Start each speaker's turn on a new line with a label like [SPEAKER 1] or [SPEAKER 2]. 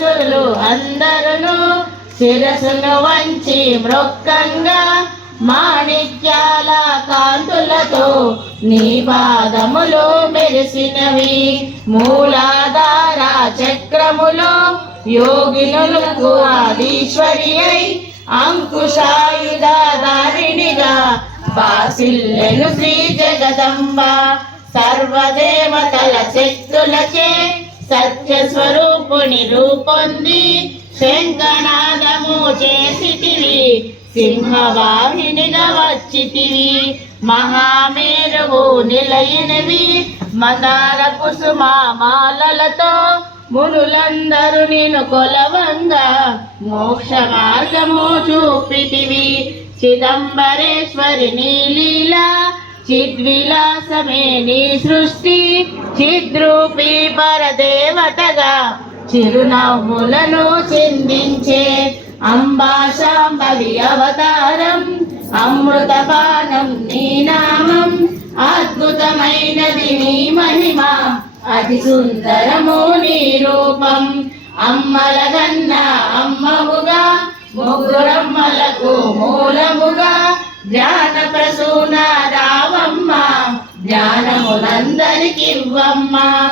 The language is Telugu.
[SPEAKER 1] దాసులు అందరును శిరసును వంచి మృక్కంగా మాణిక్యాల కాంతులతో నీ పాదములు మెరిసినవి. మూలాధార చక్రములో యోగినులకు ఆదీశ్వరి అయి అంకుశాయుధారిణిగా బాసిల్లెను శ్రీ జగదంబ. సర్వదేవతల శక్తులచే సత్య స్వరూపుని రూపొంది. శంఖనాదము చేసితివి సింహవాహినిగా వచ్చితివి. మహామేరువు నిలయనివి మందార కుసుమాలతో మునులందరూ నేను కొలవంగా మోక్ష మార్గము చూపితివి. చిదంబరేశ్వరి నీలీలా చిద్విలాసమే నీ సృష్టి చిద్రూపీ పరదేవతగా చిరునవ్వులను చిందించే అంబాశాంబవి అవతారం అమృతపానం నీ నామం అద్భుతమైనది నీ మహిమ అతి సుందరము నీ రూపం. అమ్మలగన్న అమ్మవుగా ముగ్గురమ్మలకు మూలముగా జ్ఞాన ప్రసూన రావమ్మ